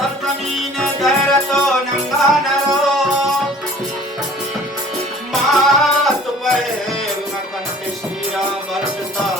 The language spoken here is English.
जमीन घर तो नंगा नरो मात पर कंठ श्री राम बरसता